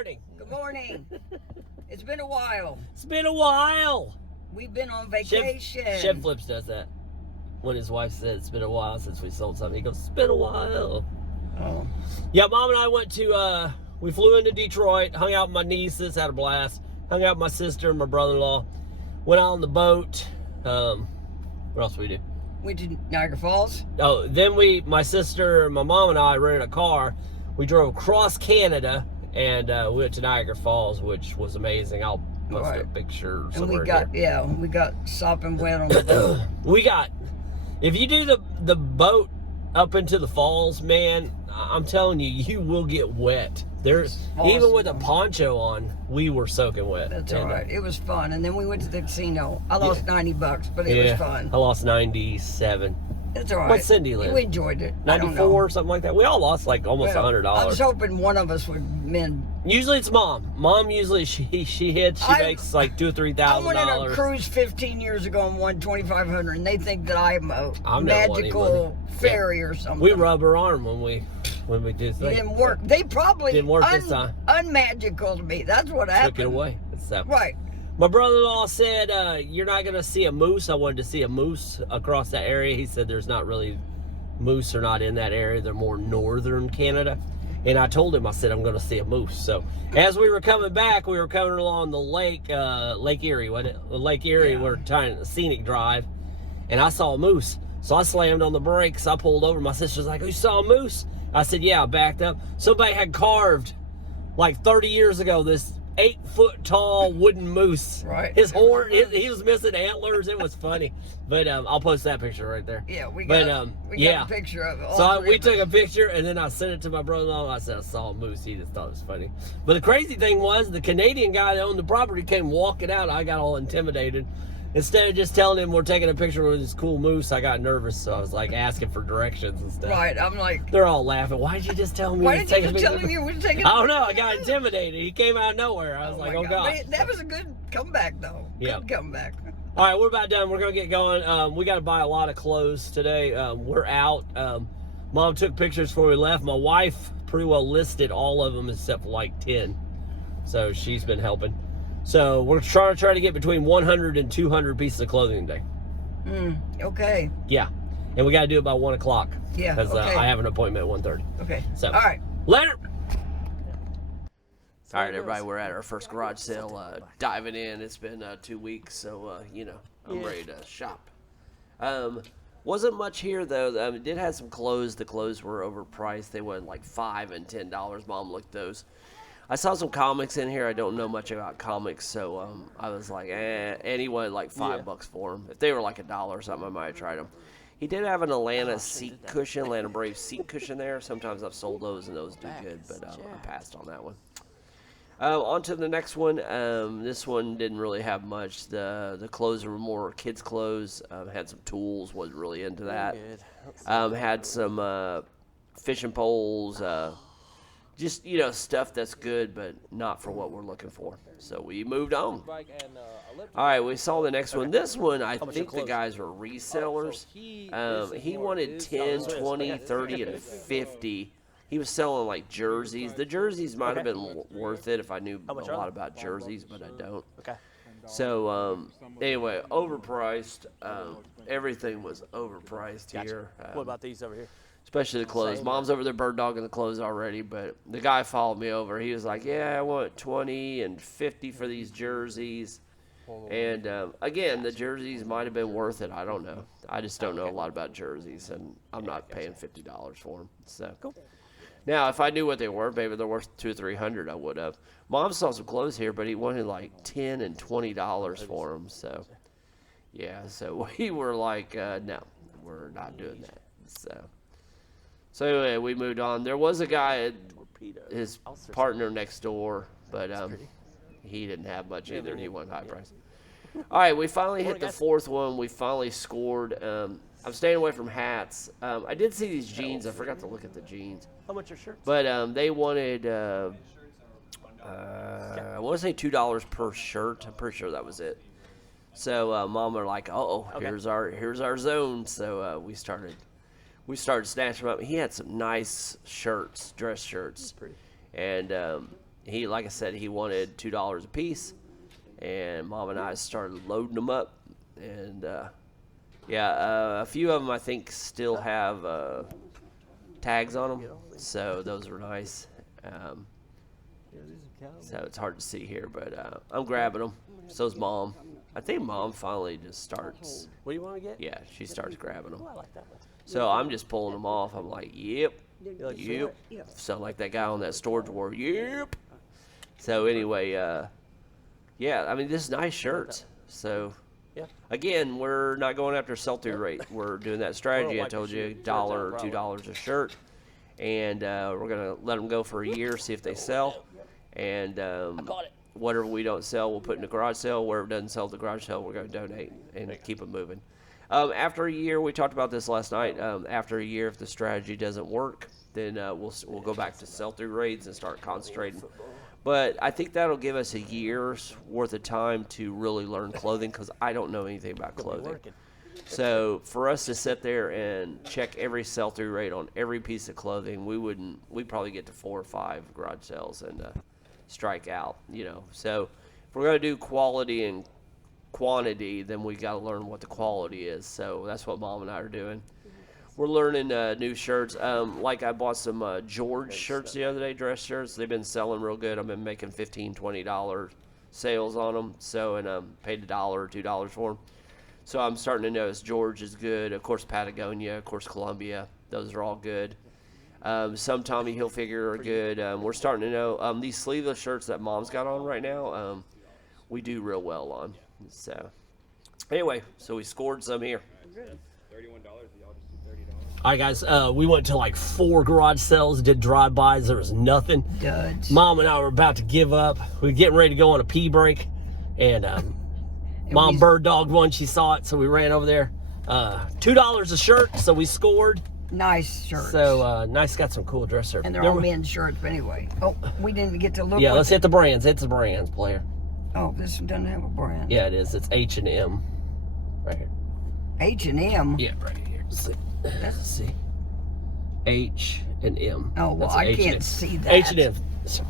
morning. Good morning. It's been a while. It's been a while. We've been on vacation. Chef Flips does that. When his wife says it's been a while since we sold something, he goes, it's been a while. Oh. Yeah, Mom and I went to, we flew into Detroit, hung out with my nieces, had a blast. Hung out with my sister and my brother-in-law. Went out on the boat. What else did we do? Went to Niagara Falls. Oh, then my sister, my mom and I rented a car. We drove across Canada and we went to Niagara Falls, which was amazing. I'll post a picture somewhere. And we got sopping wet on the boat. If you do the boat up into the falls, man, I'm telling you, you will get wet. Even with a poncho on, we were soaking wet. That's all right. It was fun. And then we went to the casino. I lost $90, but it was fun. I lost 97. That's all right. What's Cindy live? We enjoyed it. 94 or something like that. We all lost like almost $100. I was hoping one of us would mend. Usually it's Mom. Mom usually she makes like $2,000 or $3,000. I went on a cruise 15 years ago and won $2,500, and they think that I'm a magical fairy or something. We rub her arm when we do things. It didn't work. They probably didn't work this time. Unmagical to me. That's what happened. Took it away. Right. My brother-in-law said, you're not going to see a moose. I wanted to see a moose across that area. He said there's not really, moose are not in that area. They're more northern Canada. And I told him, I said, I'm going to see a moose. So as we were coming back, we were coming along the lake, Lake Erie, wasn't it? Lake Erie, we're trying a scenic drive. And I saw a moose. So I slammed on the brakes. I pulled over. My sister's like, you saw a moose? I said, yeah, I backed up. Somebody had carved, like 30 years ago, this 8-foot tall wooden moose. Right. His horn, he was missing antlers. It was funny. But I'll post that picture right there. Yeah, we got a picture of it. So we took a picture, and then I sent it to my brother-in-law. I said, I saw a moose. He just thought it was funny. But the crazy thing was, the Canadian guy that owned the property came walking out. I got all intimidated. Instead of just telling him we're taking a picture with this cool moose, I got nervous, so I was like asking for directions and stuff. Right, I'm like... They're all laughing. Why did you just tell me? Why did you just tell him you were taking a picture? I don't know. I got intimidated. He came out of nowhere. I was like, oh, God. But that was a good comeback, though. Yeah. Good comeback. All right, we're about done. We're going to get going. We got to buy a lot of clothes today. We're out. Mom took pictures before we left. My wife pretty well listed all of them except for like 10. So she's been helping. So we're trying to get between 100 and 200 pieces of clothing today. Okay. Yeah. And we got to do it by 1 o'clock. Yeah, because I have an appointment at 1:30. Okay. So, all right. Later. All right, everybody, we're at our first garage sale, diving in. It's been 2 weeks, so, I'm ready to shop. Wasn't much here, though. It did have some clothes. The clothes were overpriced. They went like $5 and $10. Mom looked those. I saw some comics in here. I don't know much about comics, so I was like, and he wanted like $5 for them. If they were like $1 or something, I might have tried them. He did have an Atlanta Brave seat cushion there. Sometimes I've sold those, and those do good, but I passed on that one. On to the next one. This one didn't really have much. The clothes were more kids' clothes. Had some tools. Wasn't really into that. Had some fishing poles. Just, stuff that's good, but not for what we're looking for. So we moved on. All right, we saw the next one. This one, I think the guys were resellers. He wanted 10, 20, 30, and 50. He was selling, like, jerseys. The jerseys might have been worth it if I knew a lot about jerseys, but I don't. Okay. So, anyway, overpriced. Everything was overpriced here. What about these over here? Especially the clothes. Mom's over there bird dogging the clothes already, but the guy followed me over. He was like, yeah, I want 20 and 50 for these jerseys. And, again, the jerseys might have been worth it. I don't know. I just don't know a lot about jerseys, and I'm not paying $50 for them. So, cool. Now, if I knew what they were, maybe they're worth $200 or $300, I would have. Mom saw some clothes here, but he wanted like $10 and $20 for them. So, yeah, so we were like, no, we're not doing that. So anyway, we moved on. There was a guy, his partner next door, but he didn't have much either. He wanted high price. All right, we finally hit the fourth one. We finally scored. I'm staying away from hats. I did see these jeans. I forgot to look at the jeans. How much are shirts? But they wanted, I want to say $2 per shirt. I'm pretty sure that was it. So Mom were like, here's our zone. So we started snatching them up. He had some nice shirts, dress shirts. And he, like I said, he wanted $2 a piece, and Mom and I started loading them up, and a few of them I think still have tags on them, so those were nice. So it's hard to see here, but I'm grabbing them. So's Mom. I think Mom finally just starts. What do you want to get? Yeah, she starts grabbing them. Oh, I like that one. So I'm just pulling them off. I'm like, yep, You like yep. Yeah. Sound like that guy on that Storage War. Yep. So anyway, yeah, I mean, this is nice shirts. So Yeah. again, we're not going after sell-through rate. We're doing that strategy I like told your you, shirts, $1 or probably. $2 a shirt, and we're gonna let them go for a year, see if they sell, and Got it. whatever we don't sell, we'll put in the garage sale. Whatever doesn't sell at the garage sale, we're gonna donate and keep them moving. After a year, we talked about this last night. After a year, if the strategy doesn't work, then we'll go back to sell-through rates and start concentrating. But I think that'll give us a year's worth of time to really learn clothing, because I don't know anything about clothing. So for us to sit there and check every sell-through rate on every piece of clothing, we'd probably get to 4 or 5 garage sales and strike out, you know. So if we're going to do quality and quantity, then we got to learn what the quality is. So that's what Mom and I are doing. We're learning new shirts. Like I bought some George shirts the other day, dress shirts. They've been selling real good. I've been making $15, $20 sales on them. So, and paid $1 or $2 for them. So I'm starting to notice George is good. Of course, Patagonia, of course, Columbia. Those are all good. Some Tommy Hilfiger are good. We're starting to know these sleeveless shirts that Mom's got on right now, we do real well on. So anyway, so we scored some here. All right, guys, we went to like 4 garage sales, did drive-bys. There was nothing. Duds. Mom and I were about to give up. We were getting ready to go on a pee break, and Mom bird dogged one. She saw it, so we ran over there. $2 a shirt, so we scored. Nice shirts. So nice, got some cool dress shirts. And they're all men's shirts, but anyway. Oh, we didn't get to look. Yeah, what let's hit the brands. It's the brands, player. Oh, this one doesn't have a brand. Yeah, it is. It's H&M. Right here. H&M. Yeah, right here. See. Let's see. H&M. Oh, well, That's I H&M. can't see that. H&M.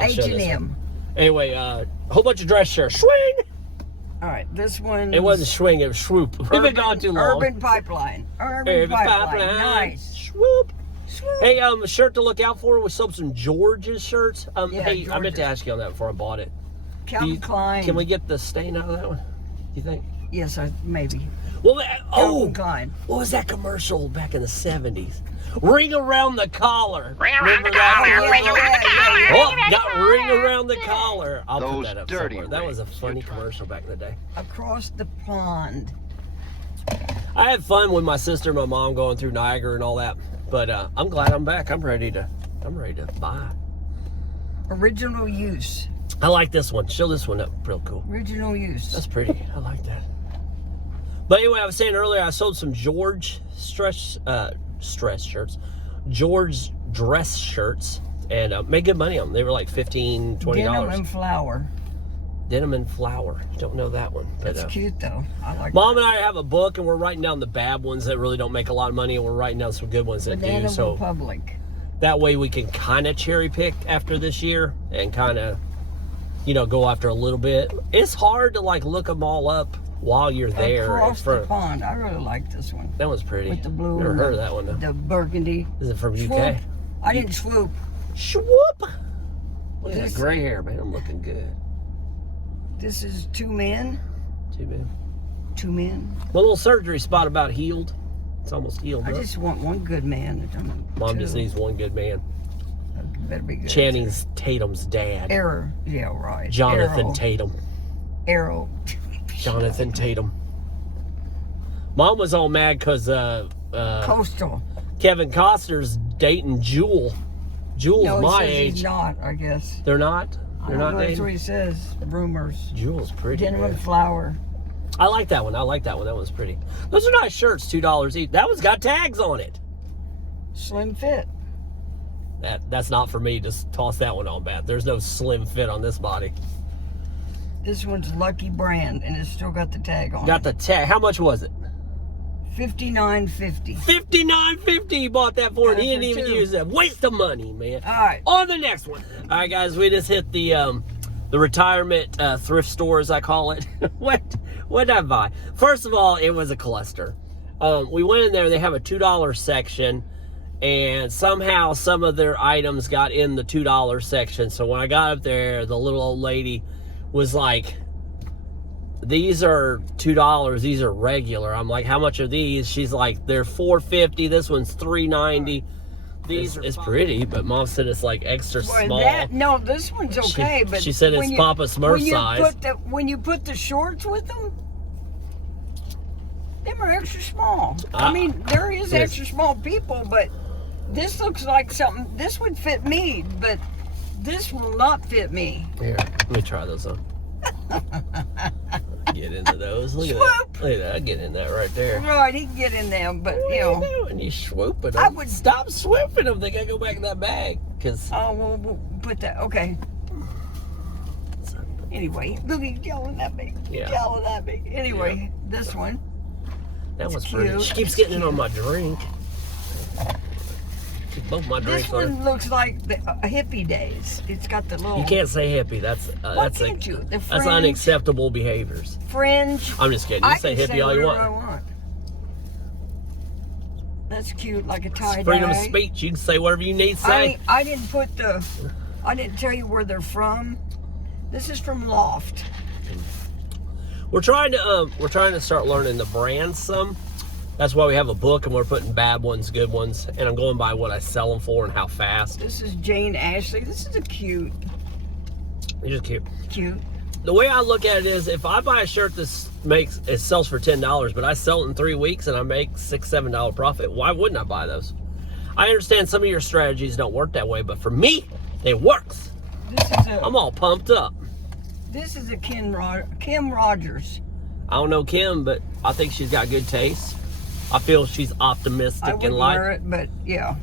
I'll show this one. H&M. Anyway, a whole bunch of dress shirts. Swing! All right, this one. It wasn't swing, it was swoop. We've been gone too long. Urban Pipeline. Urban Pipeline. Nice. Swoop. Swoop. Hey, a shirt to look out for. We sold some George's shirts. Yeah, hey, I meant to George's. ask you on that before I bought it. Calvin Klein. Can we get the stain out of that one? You think? Yes, maybe. Well, Calvin Klein. what was that commercial back in the 70s? Ring around the collar. Ring around the Remember collar, that? ring around the collar. Oh, got ring around the collar. I'll put Those that up dirty somewhere. That was a rings. funny commercial back in the day. Across the pond. I had fun with my sister and my mom going through Niagara and all that. But I'm glad I'm back. I'm ready to buy. Original use. I like this one. Show this one up. Real cool. Original use. That's pretty. I like that. But anyway, I was saying earlier, I sold some George stress shirts, George dress shirts, and made good money on them. They were like $15, $20. Denim and flower. Denim and flower. Don't know that one. But, That's cute though. I like Mom and I have a book, and we're writing down the bad ones that really don't make a lot of money, and we're writing down some good ones that Banana do. So Republic. that way we can kind of cherry pick after this year and kind of, go after a little bit. It's hard to like look them all up while you're there. Across the pond. I really like this one. That was pretty. With the blue Never and heard of that one though. The burgundy. Is it from Swoop. UK? I didn't swoop. Swoop! Look at that This- gray hair, man. I'm looking good. This is 2 men. Too bad. 2 men. My little surgery spot about healed. It's almost healed I up. just want one good man. Mom Two. just needs one good man. Better be good. Channing Tatum's dad. Error. Yeah, right. Jonathan Arrow. Tatum. Arrow. Jonathan Tatum. Mom was all mad because Coastal. Kevin Costner's dating Jewel. Jewel's No, he my says age. he's not, I guess. They're not? They're not That's dating? what he says. Rumors. Jewel's pretty, Denim man. and flower. I like that one. That was pretty. Those are nice shirts, $2 each. That one's got tags on it. Slim fit. That's not for me. Just toss that one on bat. There's no slim fit on this body. This one's Lucky Brand, and it's still got the tag on Got it. the tag. How much was it? $59.50. $59.50 he bought that for, and he didn't even use that. Waste of money, man. All right. On the next one. All right, guys, we just hit the retirement thrift store, as I call it. What did I buy? First of all, it was a cluster. We went in there. They have a $2 section, and somehow some of their items got in the $2 section. So when I got up there, the little old lady was like, these are $2, these are regular. I'm like, how much are these? She's like, they're $4.50, this one's $3.90. These it's pretty, but Mom said it's like extra small. No, this one's okay, but she said it's Papa Smurf size. When you put the shorts with them are extra small. I mean, there is extra small people, but this looks like something, this would fit me, but this will not fit me. Here, let me try those on. Get into those. Look at that. Look at that. I get in that right there. Right, he can get in them, but what you know. And you swooping them. I would stop swooping them. They gotta go back in that bag. Oh, we'll put that. Okay. Anyway, look, he's yelling at me. Yeah. Yelling at me. Anyway, this one. That one's pretty. She keeps getting it on my drink. Both my drinks. This one looks like a hippie days. It's got the little. You can't say hippie. That's unacceptable behaviors. Fringe. I'm just kidding. You say hippie all you want. That's cute, like a tie-dye. Freedom of speech. You can say whatever you need to say. I didn't tell you where they're from. This is from Loft. We're trying to start learning the brands some. That's why we have a book, and we're putting bad ones, good ones, and I'm going by what I sell them for and how fast. This is Jane Ashley. This is a cute. It's just cute. Cute. The way I look at it is, if I buy a shirt that sells for $10, but I sell it in 3 weeks and I make $6-7 profit, why wouldn't I buy those? I understand some of your strategies don't work that way, but for me, it works. I'm all pumped up. This is a Kim Rogers. I don't know Kim, but I think she's got good taste. I feel she's optimistic in life. I wouldn't wear it, but yeah.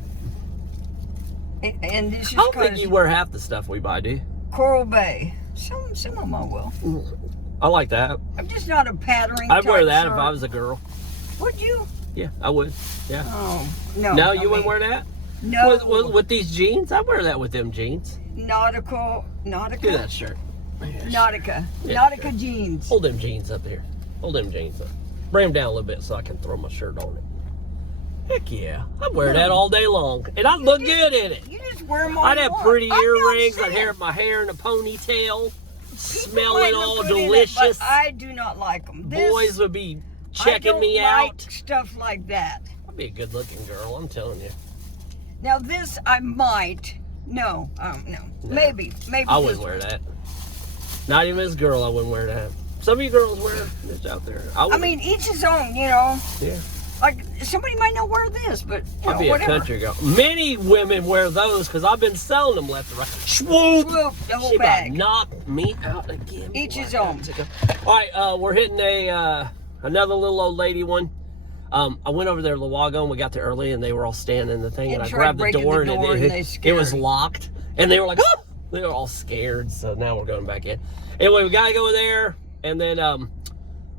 And this is I don't think you wear half the stuff we buy, do you? Coral Bay. Some of them I will. I like that. I'm just not a pattering I'd wear that shirt. if I was a girl. Would you? Yeah, I would. Yeah. Oh, no. No, you wouldn't wear that? No. With these jeans? I'd wear that with them jeans. Nautica. Look at that shirt. Nautica. Yeah, Nautica jeans. Hold them jeans up here. Hold them jeans up. Bring them down a little bit so I can throw my shirt on it. Heck yeah. I'd wear that all day long. And I'd look good in it. You just wear them all I'd have pretty earrings. I'd have my hair in a ponytail. Smelling all delicious. But I do not like them. Boys would be checking me out. Stuff like that. I'd be a good looking girl, I'm telling you. Now this I might. No. Maybe. I wouldn't wear that. Not even as a girl, I wouldn't wear that. Some of you girls wear this out there. I mean, each his own, you know. Yeah. Like, somebody might not wear this, but, you I'd know, be whatever. a country girl. Many women wear those because I've been selling them left and right. Swoop! Swoop, the whole she bag. About knocked me out again. Each his own. All right, we're hitting another little old lady one. I went over there a little while ago, and we got there early, and they were all standing in the thing, and I grabbed the door, and it was locked. And they were like, oh! They were all scared, so now we're going back in. Anyway, we got to go there, and then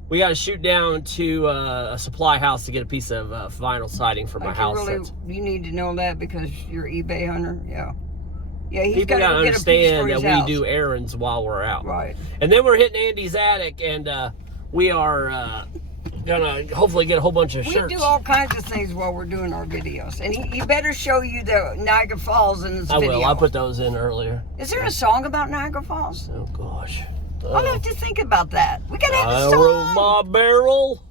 we got to shoot down to a supply house to get a piece of vinyl siding for my house. You need to know that because you're an eBay hunter, yeah. Yeah, he's people got to understand that we do errands while we're out. Right. And then we're hitting Andy's attic, and we are gonna hopefully get a whole bunch of shirts. We do all kinds of things while we're doing our videos, and he better show you the Niagara Falls in this video. I will. I put those in earlier. Is there a song about Niagara Falls? Oh gosh. I'll have to think about that. We gotta have a song. I roll my barrel.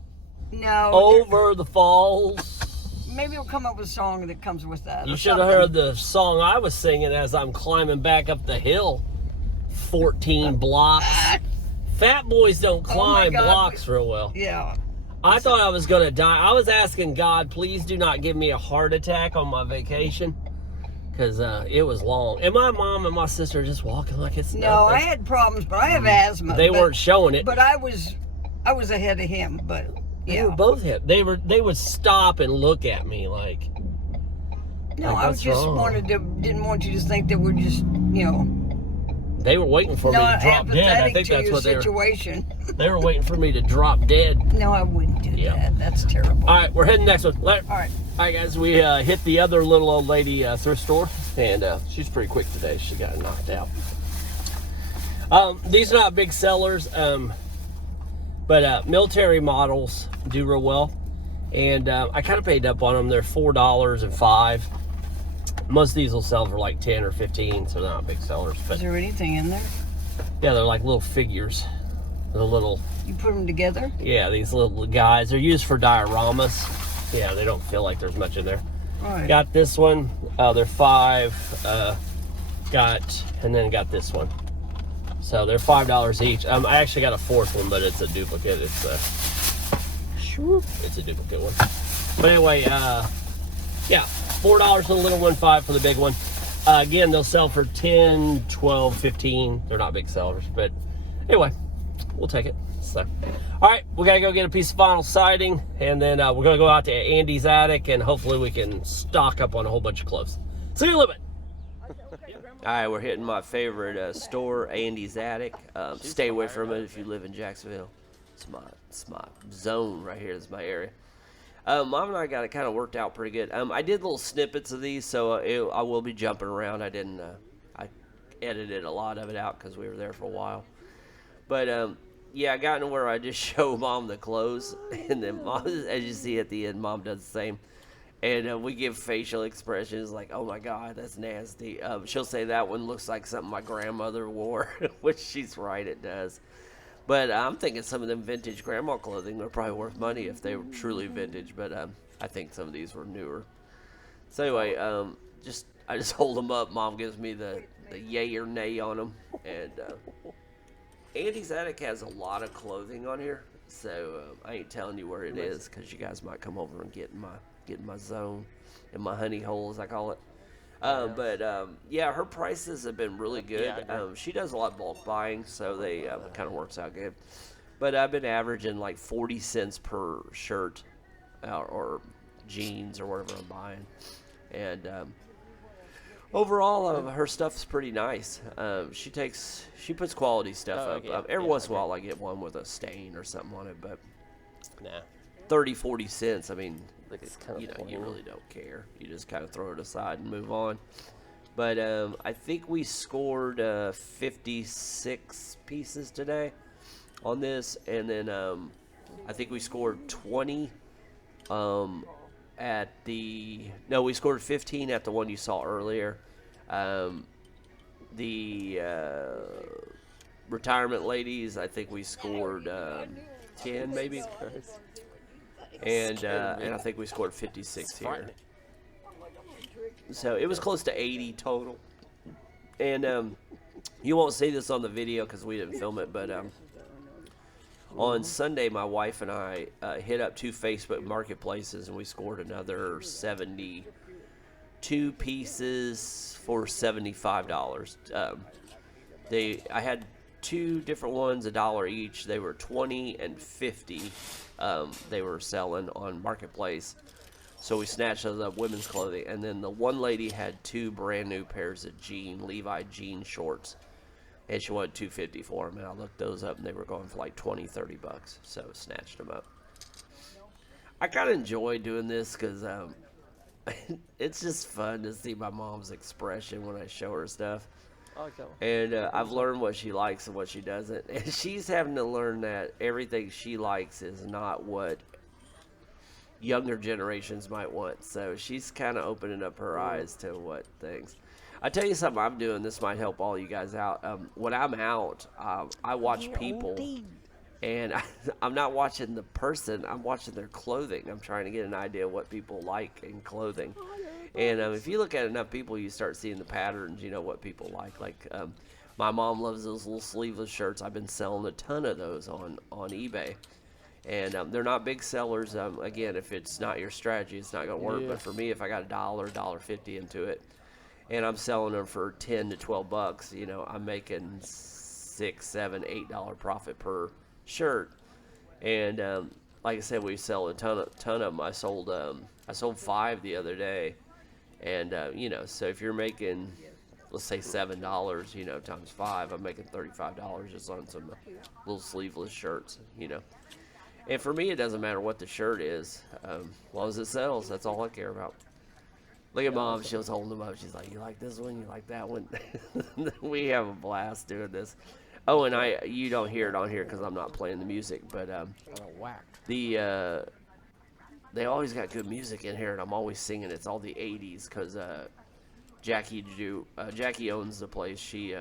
No. Over the falls. Maybe we'll come up with a song that comes with that. You should have heard the song I was singing as I'm climbing back up the hill. 14 blocks. Fat boys don't climb blocks real well. Yeah. I thought I was going to die. I was asking God, please do not give me a heart attack on my vacation. Because it was long. And my mom and my sister are just walking like it's nothing. No, I had problems, but I have asthma. They weren't showing it. But I was ahead of him, but yeah. They were both hit. They would stop and look at me like. No, I just didn't want you to think that we're just, They were waiting for me to drop dead. I think that's what they were waiting for me to drop dead. No, I wouldn't do that. That's terrible. All right, we're heading next one. All right. All right, guys, we hit the other little old lady thrift store, and she's pretty quick today. She got knocked out. These are not big sellers, but military models do real well, and I kind of paid up on them. They're $4 and $5. Most of these will sell for like 10 or 15, so they're not big sellers. But is there anything in there? Yeah, they're like little figures. The little. You put them together? Yeah, these little guys. They're used for dioramas. Yeah, they don't feel like there's much in there. All right. Got this one. They're $5. And then got this one. So they're $5 each. I actually got a fourth one, but it's a duplicate. It's a duplicate one. But anyway, yeah, $4 for the little one, $5 for the big one. Again, they'll sell for 10, 12, 15. They're not big sellers, but anyway, we'll take it. So, all right, we gotta go get a piece of vinyl siding, and then we're gonna go out to Andy's attic, and hopefully we can stock up on a whole bunch of clothes. See you in a little bit. All right, we're hitting my favorite store, Andy's Attic. Stay away from it if you live in Jacksonville. It's my zone right here. It's my area. Mom and I got it kind of worked out pretty good. I did little snippets of these, so I will be jumping around. I didn't. I edited a lot of it out because we were there for a while. But yeah, I got to where I just show Mom the clothes, and then Mom, as you see at the end, Mom does the same. And we give facial expressions like, "Oh my God, that's nasty." She'll say that one looks like something my grandmother wore, which she's right, it does. But I'm thinking some of them vintage grandma clothing are probably worth money if they were truly vintage. But I think some of these were newer. So anyway, I just hold them up. Mom gives me the yay or nay on them. And Andy's Attic has a lot of clothing on here, so I ain't telling you where it is because you guys might come over and get in my zone, in my honey hole as I call it. Yeah, her prices have been really good. She does a lot of bulk buying, so they kind of works out good. But I've been averaging like 40 cents per shirt or jeans or whatever I'm buying. And overall, her stuff's pretty nice. She puts quality stuff up. Every once in a while I get one with a stain or something on it, but 30, 40 cents, I mean, you really don't care. You just kind of throw it aside and move on. But I think we scored 56 pieces today on this, and then I think we scored 20 we scored 15 at the one you saw earlier. The retirement ladies, I think we scored 10 maybe. And I think we scored 56 here. So it was close to 80 total. And you won't see this on the video because we didn't film it, but on Sunday, my wife and I hit up 2 Facebook marketplaces, and we scored another 72 pieces for $75. I had 2 different ones, $1 each. They were 20 and 50. They were selling on Marketplace. So we snatched those up, women's clothing. And then the one lady had 2 brand new pairs of Levi jean shorts. And she wanted $250 for them. And I looked those up, and they were going for like $20, $30. So snatched them up. I kind of enjoy doing this because it's just fun to see my mom's expression when I show her stuff. And I've learned what she likes and what she doesn't. And she's having to learn that everything she likes is not what younger generations might want. So she's kind of opening up her eyes to what things. I tell you something I'm doing. This might help all you guys out. When I'm out, I watch people. And I'm not watching the person. I'm watching their clothing. I'm trying to get an idea of what people like in clothing. And if you look at enough people, you start seeing the patterns, what people like. Like my mom loves those little sleeveless shirts. I've been selling a ton of those on eBay. And they're not big sellers. Again, if it's not your strategy, it's not going to work. But for me, if I got $1.50 into it, and I'm selling them for $10 to $12, I'm making $6, $7, $8 profit per shirt. And like I said, we sell a ton of them. I sold 5 the other day. And so if you're making let's say $7, you know, times 5, I'm making $35 just on some little sleeveless shirts, you know. And for me, it doesn't matter what the shirt is, as long as it sells. That's all I care about. Look at Mom; she was holding them up. She's like, "You like this one? You like that one?" We have a blast doing this. Oh, and you don't hear it on here because I'm not playing the music, but they always got good music in here, and I'm always singing. It's all the '80s because Jackie owns the place. She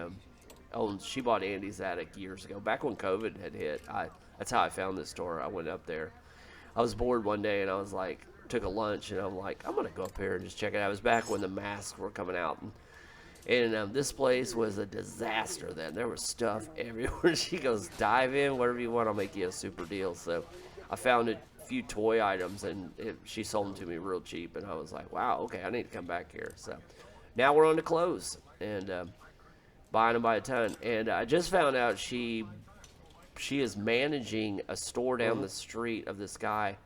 bought Andy's Attic years ago, back when COVID had hit. That's how I found this store. I went up there. I was bored one day, and I was like, took a lunch, and I'm like, I'm gonna go up here and just check it out. It was back when the masks were coming out, and this place was a disaster then. There was stuff everywhere. She goes, dive in, whatever you want, I'll make you a super deal. So I found a few toy items, and she sold them to me real cheap, and I was like, wow, okay, I need to come back here. So now we're on to clothes, and buying them by a ton. And I just found out she is managing a store down the street of this guy.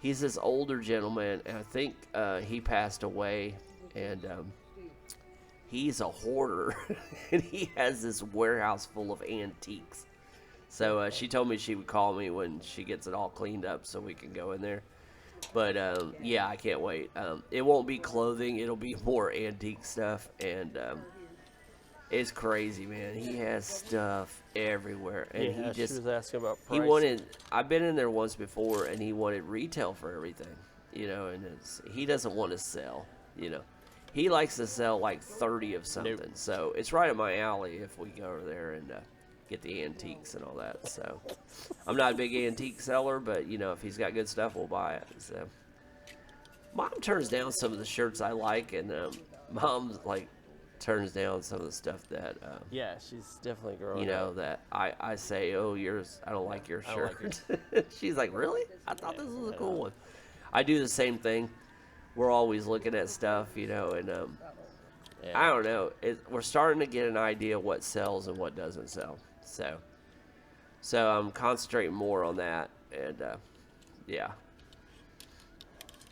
He's this older gentleman, and I think he passed away, and he's a hoarder, and he has this warehouse full of antiques. So she told me she would call me when she gets it all cleaned up so we can go in there. But, yeah, I can't wait. It won't be clothing. It'll be more antique stuff, and it's crazy, man. He has stuff everywhere, and yeah, he just, she was asking about price. he wanted, I've been in there once before, and he wanted retail for everything, you know, and he doesn't want to sell, you know. He likes to sell like 30 of something, so it's right up my alley if we go over there and get the antiques and all that. So I'm not a big antique seller, but, you know, if he's got good stuff, we'll buy it. So Mom turns down some of the shirts I like, and Mom's like, turns down some of the stuff that yeah, she's definitely growing you know up. that I say, oh, yours, I don't like your I shirt. don't like She's like, really? I thought this was a cool one. I do the same thing. We're always looking at stuff, you know, and Yeah. I don't know, we're starting to get an idea what sells and what doesn't sell. So I'm concentrating more on that, and yeah.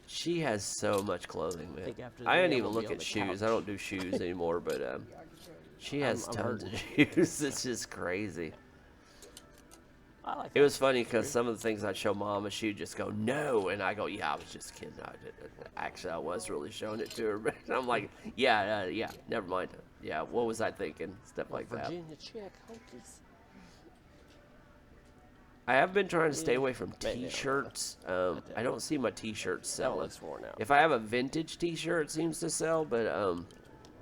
She has so much clothing, man. I didn't even look at shoes. I don't do shoes anymore, but she has tons of shoes. It's just crazy. I like It was funny because some of the things I'd show Mom, and she'd just go, no. And I go, yeah, I was just kidding. Actually, I was really showing it to her. But I'm like, yeah, never mind. Yeah, what was I thinking? Stuff like that. Virginia chick, Hokies. I have been trying to stay away from T-shirts. I don't see my T-shirts That selling. looks worn out. If I have a vintage T-shirt, it seems to sell, but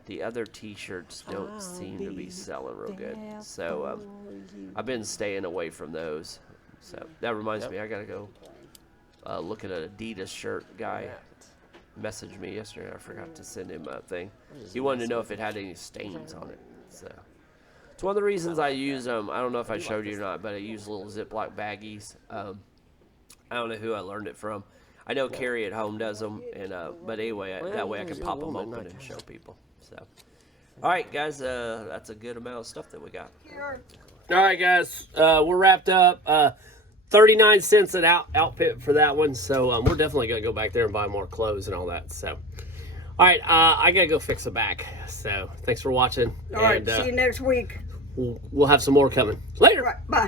the other T-shirts don't seem to be selling real good. So I've been staying away from those. So that reminds me, I gotta go look at an Adidas shirt. Guy messaged me yesterday. I forgot to send him a thing. He wanted to know if it had any stains on it. So it's one of the reasons I use I don't know if I showed you or not, but I use little Ziploc baggies. I don't know who I learned it from. I know Carrie at home does them, and but anyway, that way I can pop them open and show people. So, all right, guys, that's a good amount of stuff that we got. All right, guys, we're wrapped up. 39 cents an outfit for that one. So we're definitely gonna go back there and buy more clothes and all that. So. All right, I gotta go fix the back. So thanks for watching. All right, see you next week. We'll have some more coming later. All right, bye.